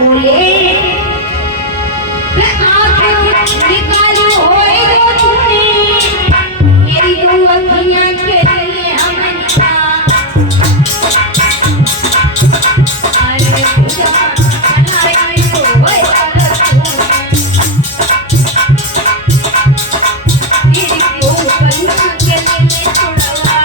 बोले निकालो होए तो तूने मेरी दो अखियां के लिए हमेशा अरे पूजा बनाए तो होए मेरी दो अखियां के लिए छोड़वा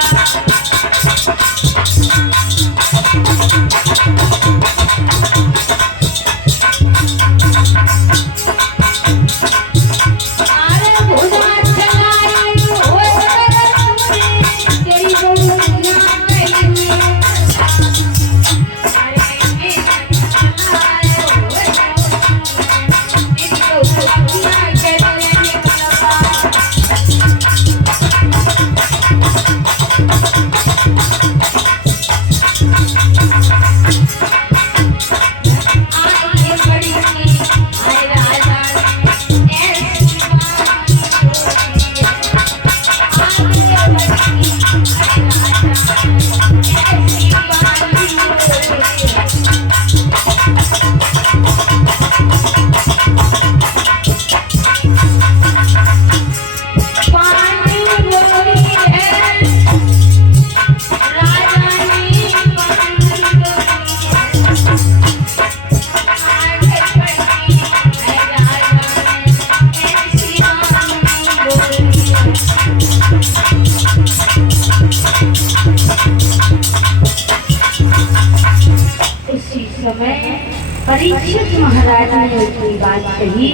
परीक्षित महाराज ने उसकी बात कही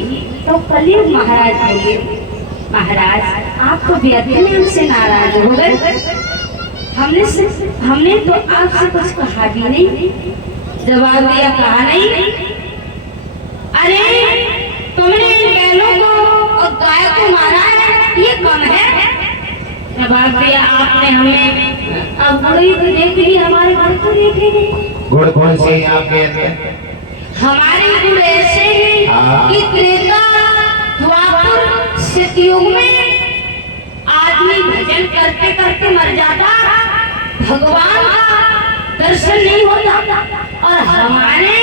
तो कलियुग महाराज बोले महाराज आप तो व्यर्थ में हमसे नाराज हो गए। हमने तो आपसे कुछ कहा भी नहीं, जवाब दिया कहा नहीं। अरे तुमने इन बैलों को और गाय को मारा है, ये कौन है? जवाब दिया आपने हमें अब गुड़ी को देख ली, हमारे घर को देखे नहीं। गुड़ कौन से आपके? हमारे गुण ऐसे हैं कि त्रेता द्वापर सतयुग में आदमी भजन करते करते मर जाता, भगवान का दर्शन नहीं होता, और हमारे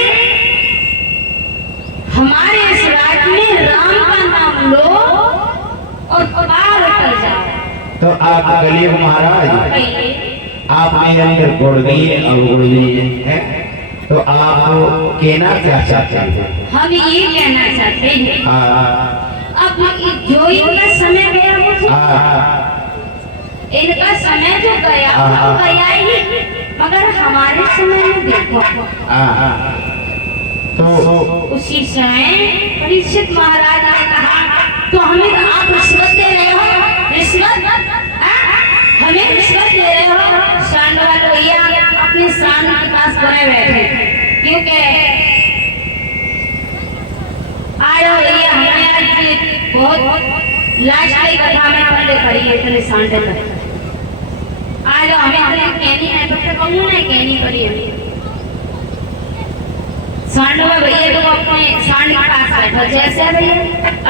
इस राज्य में राम का नाम लो और पार उतर जाओ। तो आप कलियुग महाराज आपने अंदर गुड़ दिए और गुड़ दिए हैं, तो आप कहना क्या चाहते हैं? हम ये कहना चाहते हैं अब जो इनका समय गया इनका समय जो गया वो गया ही, मगर हमारे समय में देखो तो उसी समय परीक्षित महाराज ने कहा तो हमें आप रिश्वत दे रहे हो, रिश्वत हमें रिश्वत दे रहे हो। सांड वाले भैया अपने सांड के पास बने बैठे, क्योंकि आयो भैया हमने आज बहुत लास्ट की कथा में पहले पढ़ी है, इतने सांड तक आज हमें कहनी है, बच्चे कहूँ ना कहनी पड़ी है। सांड में भैया तो अपने सांड के पास बैठा, जैसे भैया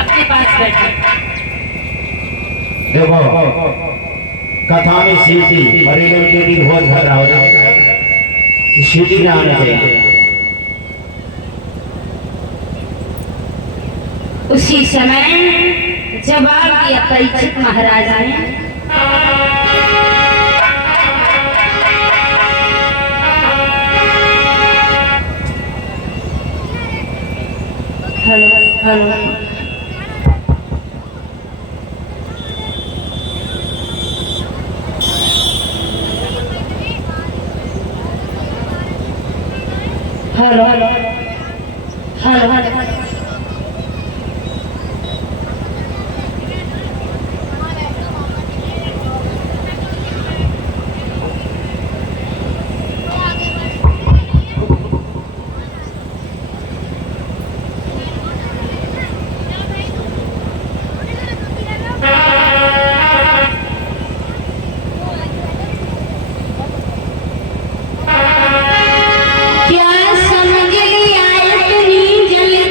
अपने पास बैठा। देखो कथा में सीधी और एकदम के भी बहुत भरा हो जाता है, सीधी में आना चाहिए। उसी समय जवाब दिया परीक्षित महाराज ने, hello hello hello hello hello क्या समझ लिया इतनी जल्दी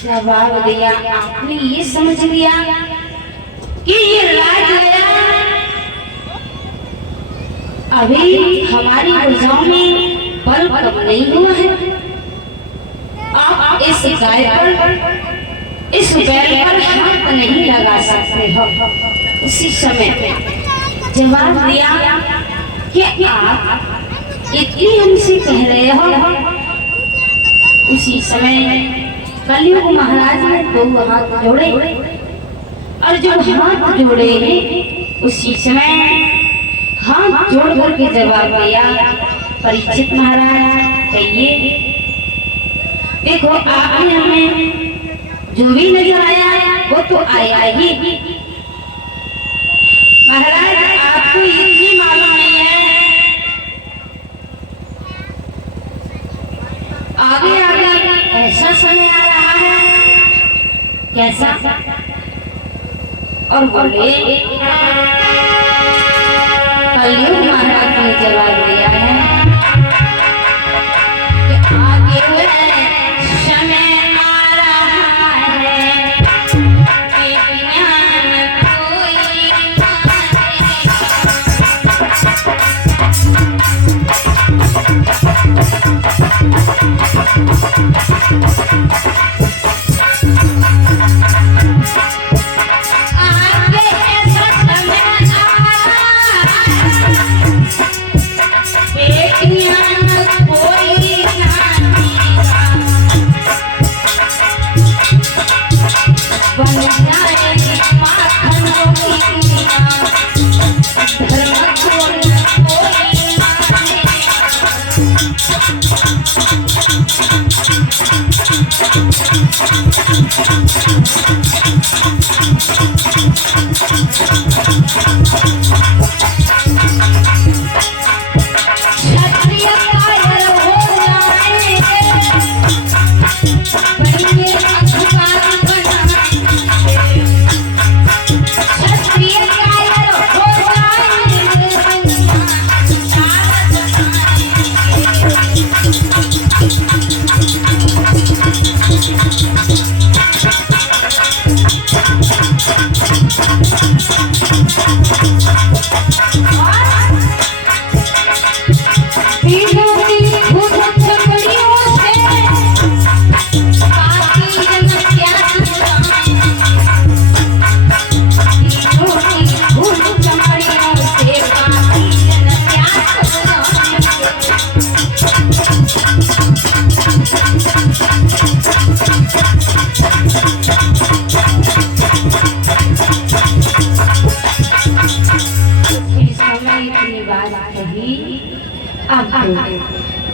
जवाब दिया, आपने ये समझ लिया कि ये राज गया अभी हमारी भुजाओं में बल कम नहीं हुआ है। आप इस गाय पर, इस बैल पर हाथ नहीं लगा सकते हो। उसी समय जवाब दिया कि आप इतनी हमसे कह रहे हो। उसी समय कलयुग महाराज ने दो हाथ जोड़े और जब हाथ जोड़े उसी समय हाथ जोड़ करके जवाब दिया, परीक्षित महाराज कहिए, देखो आपने हमें जो भी नजर आया वो तो आया ही। महाराज आपको इतनी मालूम नहीं है, आगे आगे ऐसा समय आ रहा है। कैसा? और बोले, कलयुग महाराज ने जवाब दिया है कि आगे समय आ रहा है कि ज्ञान कोई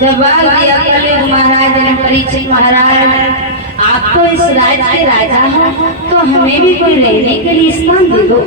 जवाब दिया कलयुग महाराज ने, परीक्षित महाराज आप तो इस राज्य के राजा हो, तो हमें भी कोई रहने के लिए स्थान दे दो।